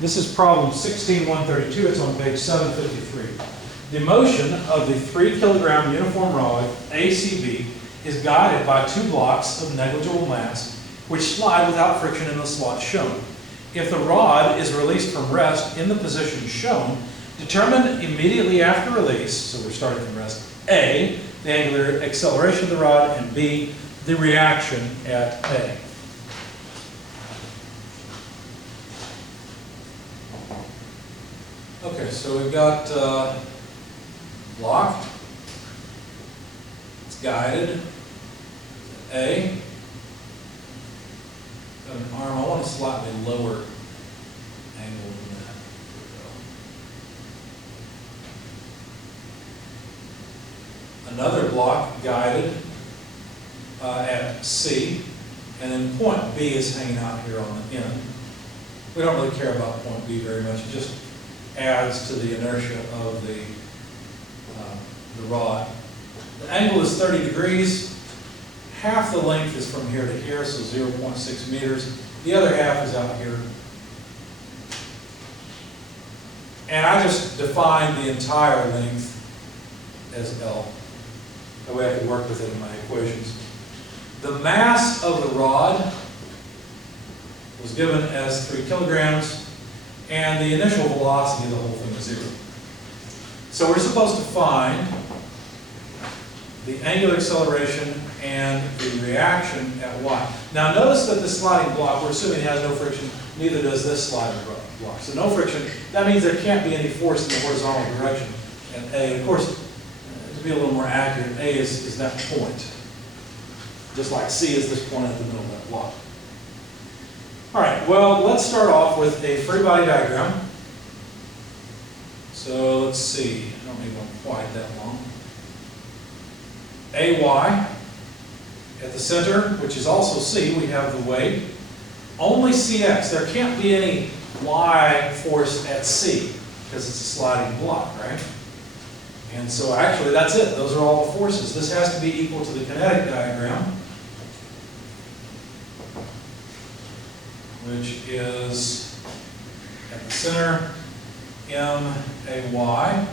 This is problem 16-132. It's on page 753. The motion of the 3 kilogram uniform rod ACB is guided by 2 blocks of negligible mass which slide without friction in the slot shown. If the rod is released from rest in the position shown, determine immediately after release, so we're starting from rest, A, the angular acceleration of the rod, and B, the reaction at A. Okay, so we've got block, it's guided, A, got an arm. I want a slightly lower angle than that. Here we go. Another block guided at C, and then point B is hanging out here on the end. We don't really care about point B very much. It just adds to the inertia of the rod. The angle is 30 degrees. Half the length is from here to here, so 0.6 meters. The other half is out here. And I just define the entire length as L. That way I can work with it in my equations. The mass of the rod was given as 3 kilograms, and the initial velocity of the whole thing is 0. So we're supposed to find the angular acceleration and the reaction at Y. Now notice that the sliding block, we're assuming it has no friction, neither does this sliding block. So no friction, that means there can't be any force in the horizontal direction at A. Of course, to be a little more accurate, A is that point, just like C is this point at the middle of that block. All right, well, let's start off with a free body diagram. So let's see, I don't need one quite that long. AY, at the center, which is also C, we have the weight. Only CX, there can't be any Y force at C, because it's a sliding block, right? And so actually that's it, those are all the forces. This has to be equal to the kinetic diagram, which is at the center MAY,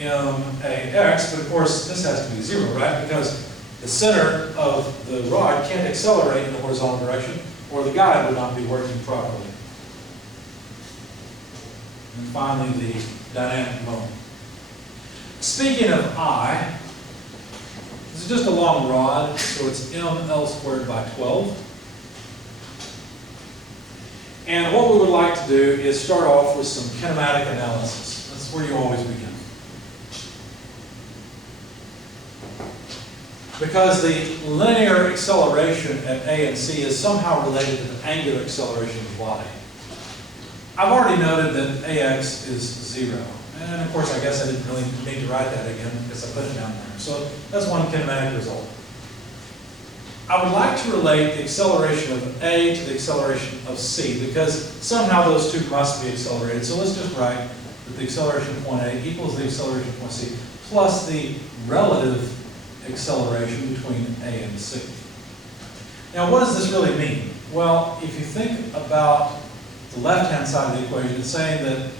MAX, but of course this has to be 0, right? Because the center of the rod can't accelerate in the horizontal direction, or the guide would not be working properly. And finally, the dynamic moment. Speaking of I, this is just a long rod, so it's mL squared by 12. And what we would like to do is start off with some kinematic analysis. That's where you always begin. Because the linear acceleration at A and C is somehow related to the angular acceleration of the body. I've already noted that AX is 0. And of course, I guess I didn't really need to write that again because I put it down there. So that's one kinematic result. I would like to relate the acceleration of A to the acceleration of C because somehow those two must be accelerated. So let's just write that the acceleration of point A equals the acceleration of point C plus the relative acceleration between A and C. Now what does this really mean? Well, if you think about the left-hand side of the equation, it's saying that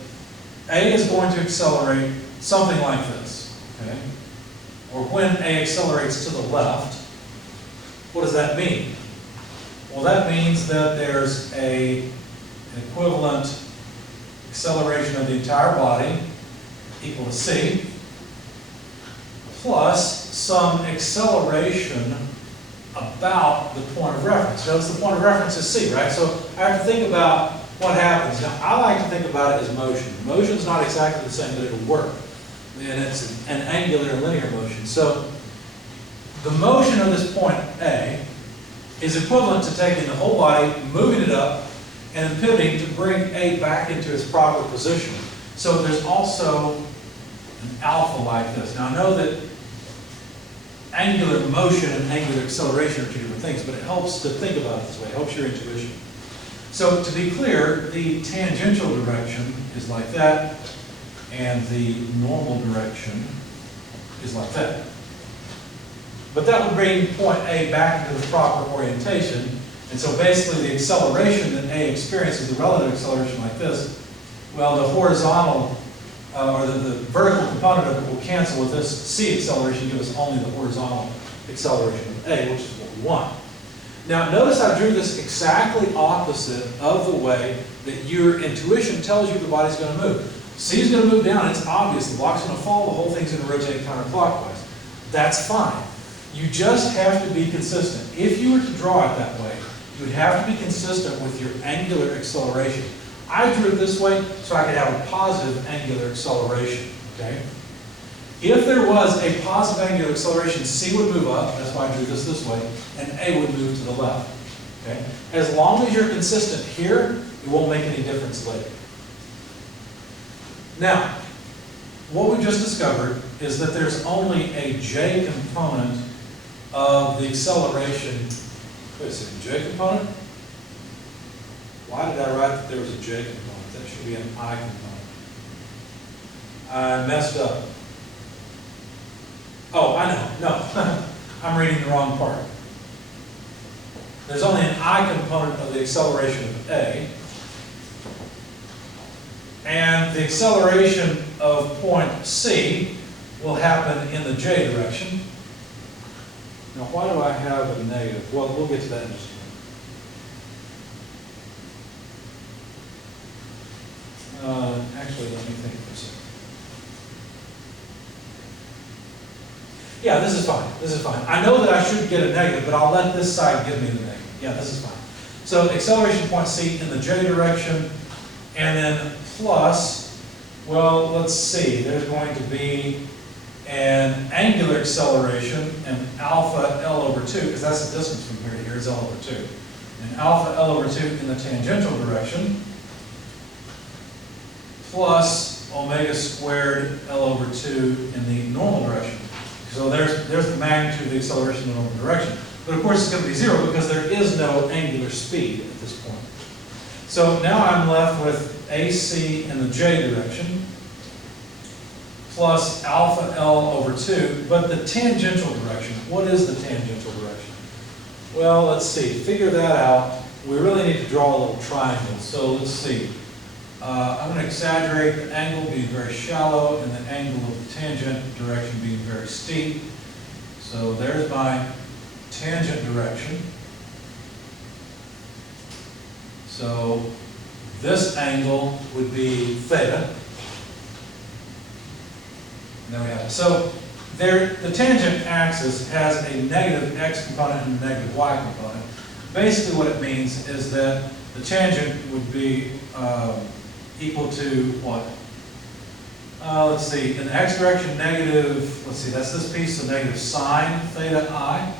A is going to accelerate something like this, okay? Or when A accelerates to the left, what does that mean? Well, that means that there's an equivalent acceleration of the entire body equal to C plus some acceleration about the point of reference. Notice the point of reference is C, right? So I have to think about what happens. Now, I like to think about it as motion. Motion is not exactly the same, but it'll work. And it's an angular linear motion. So the motion of this point A is equivalent to taking the whole body, moving it up, and pivoting to bring A back into its proper position. So there's also an alpha like this. Now I know that angular motion and angular acceleration are two different things, but it helps to think about it this way. It helps your intuition. So to be clear, the tangential direction is like that, and the normal direction is like that. But that would bring point A back into the proper orientation, And so basically the acceleration that A experiences, the relative acceleration like this, well, the horizontal, or the vertical component of it will cancel with this C acceleration, give us only the horizontal acceleration of A, which is what we want. Now notice I drew this exactly opposite of the way that your intuition tells you the body's going to move. C is going to move down, it's obvious, the block's going to fall, the whole thing's going to rotate counterclockwise. That's fine. You just have to be consistent. If you were to draw it that way, you would have to be consistent with your angular acceleration. I drew it this way so I could have a positive angular acceleration, okay? If there was a positive angular acceleration, C would move up, that's why I drew this way, and A would move to the left, okay? As long as you're consistent here, it won't make any difference later. Now, what we just discovered is that there's only a J component of the acceleration. Wait a second, J component? Why did I write that there was a J component? That should be an I component. I messed up. Oh, I know, no, I'm reading the wrong part. There's only an I component of the acceleration of A, and the acceleration of point C will happen in the J direction. Now, why do I have a negative? Well, we'll get to that in just a minute. Actually, let me think for a second. Yeah, this is fine. This is fine. I know that I should get a negative, but I'll let this side give me the negative. Yeah, this is fine. So acceleration point C in the J direction, and then plus, well, let's see, there's going to be an angular acceleration, and alpha L over 2, because that's the distance from here to here is L over 2. And alpha L over 2 in the tangential direction, plus omega squared L over 2 in the normal direction. So there's the magnitude of the acceleration in the normal direction. But of course it's going to be 0 because there is no angular speed at this point. So now I'm left with AC in the J direction, plus alpha L over 2, but the tangential direction, what is the tangential direction? Well, let's see, figure that out. We really need to draw a little triangle, so let's see. I'm going to exaggerate the angle being very shallow and the angle of the tangent direction being very steep. So there's my tangent direction. So this angle would be theta. And there we have it. So the tangent axis has a negative x component and a negative y component. Basically what it means is that the tangent would be equal to what? Let's see, in the x direction negative, let's see, that's this piece, so negative sine theta I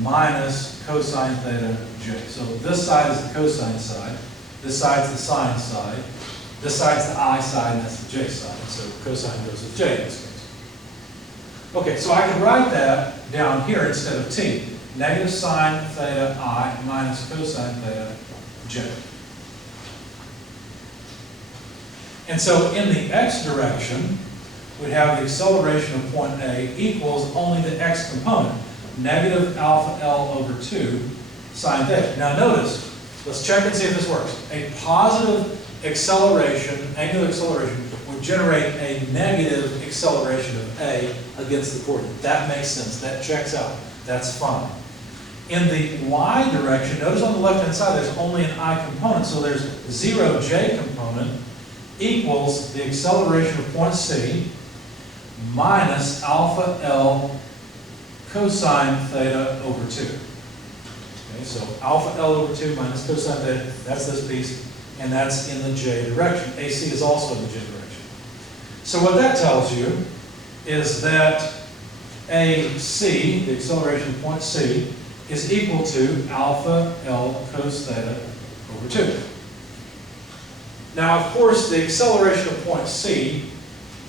minus cosine theta j. So this side is the cosine side, this side's the sine side, this side's the I side, and that's the j side. So cosine goes with j in this case. Okay, so I can write that down here instead of t. Negative sine theta I minus cosine theta j. And so in the x direction, we'd have the acceleration of point A equals only the x component, negative alpha L over 2 sine theta. Now notice, let's check and see if this works. A positive acceleration, angular acceleration, would generate a negative acceleration of A against the coordinate. That makes sense. That checks out. That's fine. In the y direction, notice on the left-hand side there's only an I component, so there's 0 j component equals the acceleration of point C minus alpha L cosine theta over 2. Okay, so alpha L over 2 minus cosine theta, that's this piece, and that's in the j direction. AC is also in the j direction. So what that tells you is that AC, the acceleration of point C, is equal to alpha L cos theta over 2. Now, of course, the acceleration of point C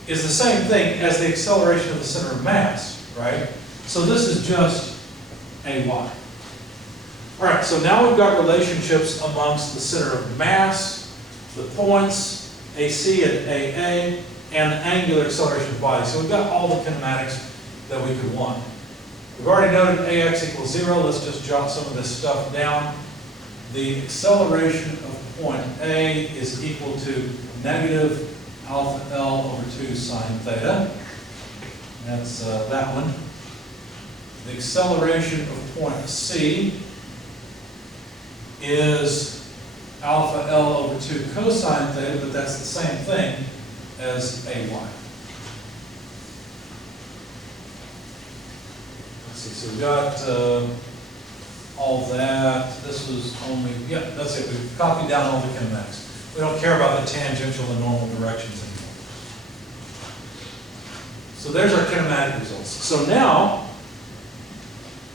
is the same thing as the acceleration of the center of mass, right? So this is just AY. All right, so now we've got relationships amongst the center of mass, the points, AC and AA, and the angular acceleration of bodies. So we've got all the kinematics that we could want. We've already noted AX equals 0. Let's just jot some of this stuff down. The acceleration of point A is equal to negative alpha L over 2 sine theta. That's that one. The acceleration of point C is alpha L over 2 cosine theta, but that's the same thing as AY. Let's see, so we got all that. This was only, yeah, that's it. We've copied down all the kinematics. We don't care about the tangential and normal directions anymore. So there's our kinematic results. So now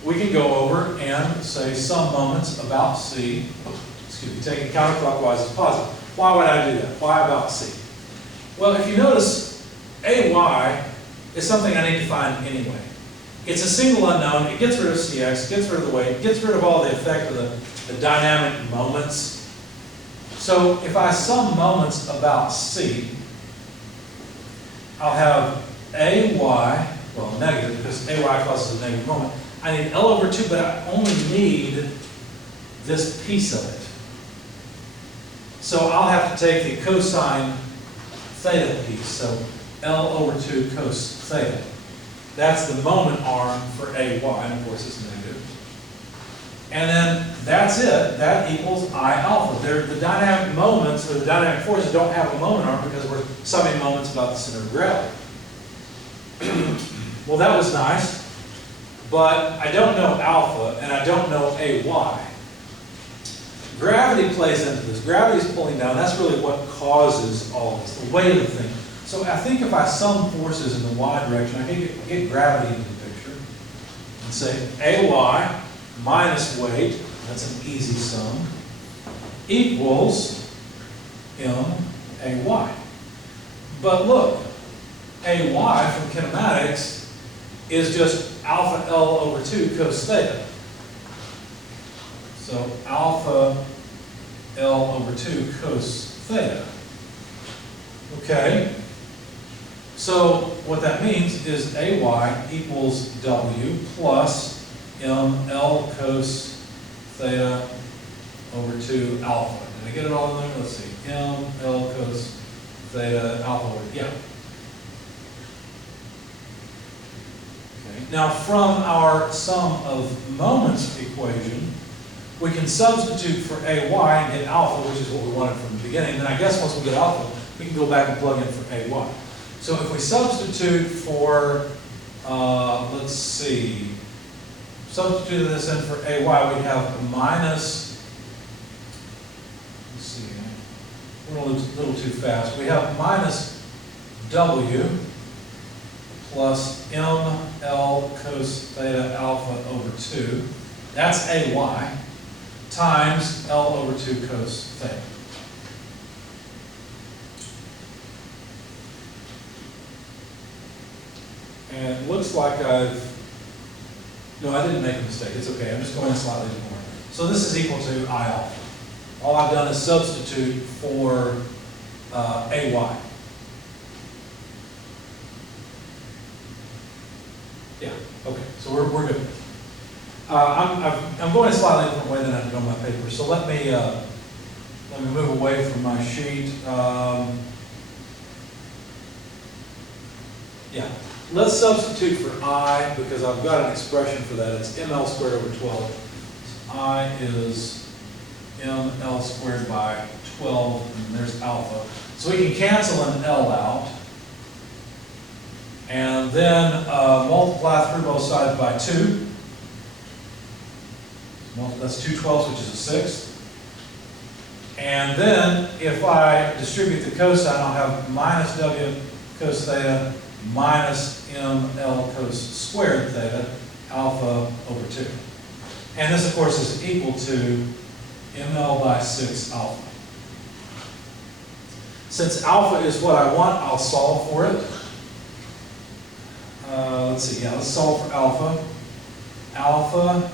we can go over and say some moments about C. Excuse me, taking counterclockwise is positive. Why would I do that? Why about C? Well, if you notice, AY is something I need to find anyway. It's a single unknown. It gets rid of CX, gets rid of the weight, gets rid of all the effect of the dynamic moments. So if I sum moments about C, I'll have AY, well, negative, because AY causes a negative moment. I need L over 2, but I only need this piece of it. So I'll have to take the cosine theta piece. So L over 2 cos theta. That's the moment arm for AY, and of course it's negative. And then that's it. That equals I alpha. The dynamic moments, or the dynamic forces, don't have a moment arm because we're summing moments about the center of gravity. Well, that was nice, but I don't know alpha, and I don't know AY. Gravity plays into this. Gravity is pulling down. That's really what causes all this, the weight of the thing. So I think if I sum forces in the y direction, I can get gravity into the picture and say AY minus weight, that's an easy sum, equals MAY. But look, AY from kinematics is just alpha L over 2 cos theta. So alpha L over 2 cos theta. Okay. So what that means is AY equals W plus ML cos theta over 2 alpha. Did I get it all in there? Let's see. ML cos theta alpha over, yeah. Okay. Now from our sum of moments equation, we can substitute for AY and get alpha, which is what we wanted from the beginning. Then I guess once we get alpha, we can go back and plug in for AY. So if we substitute for, let's see, substitute this in for AY, we'd have minus, let's see, we're a little too fast. We have minus W plus ML cos theta alpha over 2, that's AY, times L over 2 cos theta. And it looks like no, I didn't make a mistake. It's okay. I'm just going slightly more. So this is equal to I alpha. All I've done is substitute for AY. Yeah, okay. So we're good. I'm going a slightly different way than I did on my paper. So let me move away from my sheet. Yeah. Let's substitute for I, because I've got an expression for that. It's ml squared over 12. So I is ml squared by 12, and there's alpha. So we can cancel an L out, and then multiply through both sides by 2. That's 2 12ths, which is a 6. And then if I distribute the cosine, I'll have minus W cos theta minus ML cos squared theta alpha over 2. And this, of course, is equal to ML by 6 alpha. Since alpha is what I want, I'll solve for it. Let's see, yeah, let's solve for alpha. Alpha,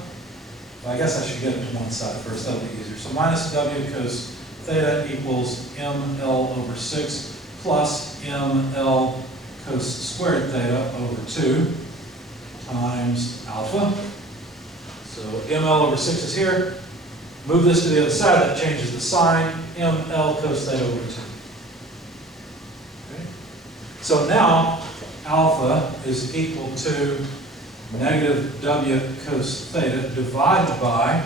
well, I guess I should get it to one side first, that'll be easier. So minus W cos theta equals ML over 6 plus ML cos squared theta over 2. times alpha. So ml over 6 is here. Move this to the other side, that changes the sign, ml cos theta over 2. Okay. So now alpha is equal to negative w cos theta divided by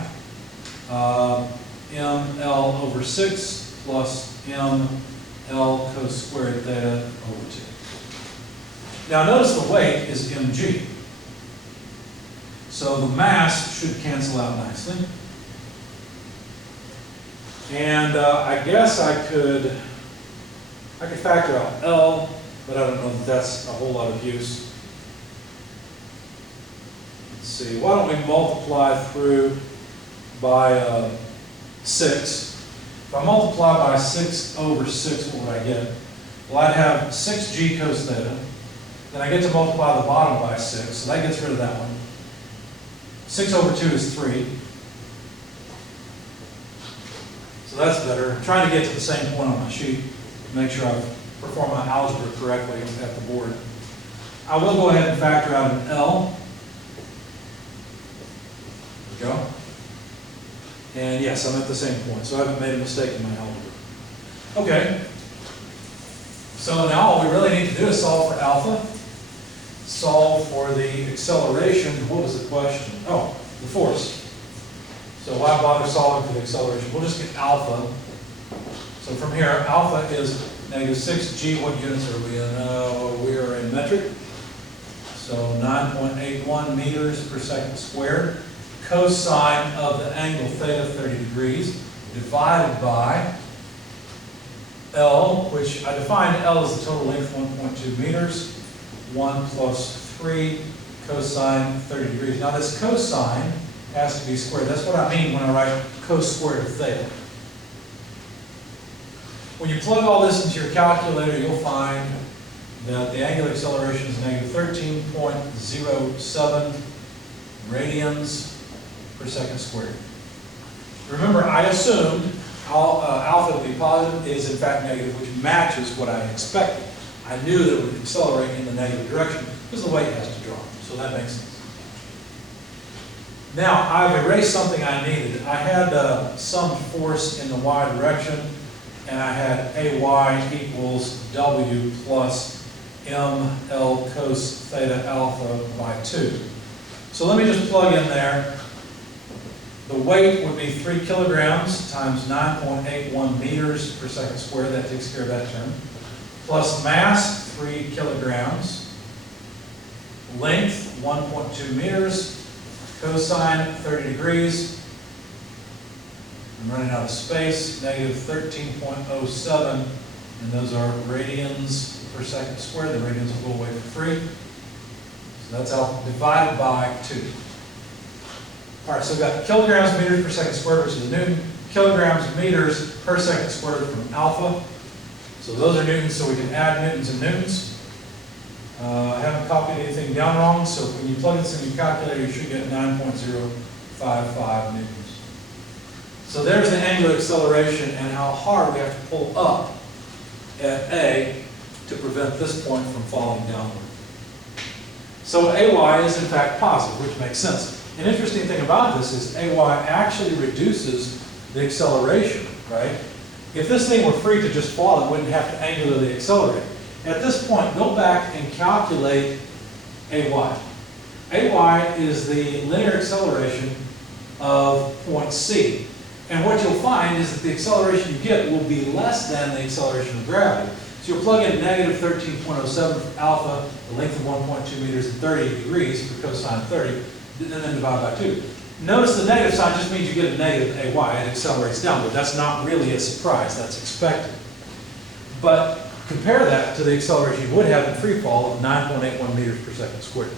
ml over 6 plus ml cos squared theta over 2. Now notice the weight is mg. So the mass should cancel out nicely. And I guess I could factor out L, but I don't know that that's a whole lot of use. Let's see, why don't we multiply through by 6. If I multiply by 6 over 6, what would I get? Well, I'd have 6g cos theta. Then I get to multiply the bottom by 6, so that gets rid of that one. 6 over 2 is 3. So that's better. I'm trying to get to the same point on my sheet to make sure I've performed my algebra correctly at the board. I will go ahead and factor out an L. There we go. And yes, I'm at the same point, so I haven't made a mistake in my algebra. Okay. So now all we really need to do is solve for alpha. Solve for the acceleration. What was the question? Oh, the force. So why bother solving for the acceleration? We'll just get alpha. So from here, alpha is negative 6g. What units are we in? We are in metric. So 9.81 meters per second squared. Cosine of the angle theta, 30 degrees, divided by L, which I defined L as the total length, 1.2 meters. 1 plus 3 cosine 30 degrees. Now this cosine has to be squared. That's what I mean when I write cos squared of theta. When you plug all this into your calculator, you'll find that the angular acceleration is negative 13.07 radians per second squared. Remember, I assumed alpha to be positive is in fact negative, which matches what I expected. I knew that it would accelerate in the negative direction because the weight has to drop, so that makes sense. Now, I've erased something I needed. I had some force in the y direction, and I had AY equals W plus ML cos theta alpha by 2. So let me just plug in there. The weight would be 3 kilograms times 9.81 meters per second squared. That takes care of that term. Plus mass, 3 kilograms. Length, 1.2 meters. Cosine, 30 degrees. I'm running out of space. Negative 13.07. And those are radians per second squared. The radians will go away for free. So that's alpha divided by 2. All right, so we've got kilograms meters per second squared, which is Newton. Kilograms meters per second squared from alpha. So those are newtons, so we can add newtons and newtons. I haven't copied anything down wrong, so when you plug this in your calculator, you should get 9.055 newtons. So there's the angular acceleration and how hard we have to pull up at A to prevent this point from falling downward. So AY is in fact positive, which makes sense. An interesting thing about this is AY actually reduces the acceleration, right? If this thing were free to just fall, it wouldn't have to angularly accelerate. At this point, go back and calculate AY. AY is the linear acceleration of point C. And what you'll find is that the acceleration you get will be less than the acceleration of gravity. So you'll plug in negative 13.07 for alpha, the length of 1.2 meters and 30 degrees for cosine 30, and then divide by 2. Notice the negative sign just means you get a negative AY. It accelerates downward. That's not really a surprise. That's expected. But compare that to the acceleration you would have in free fall of 9.81 meters per second squared.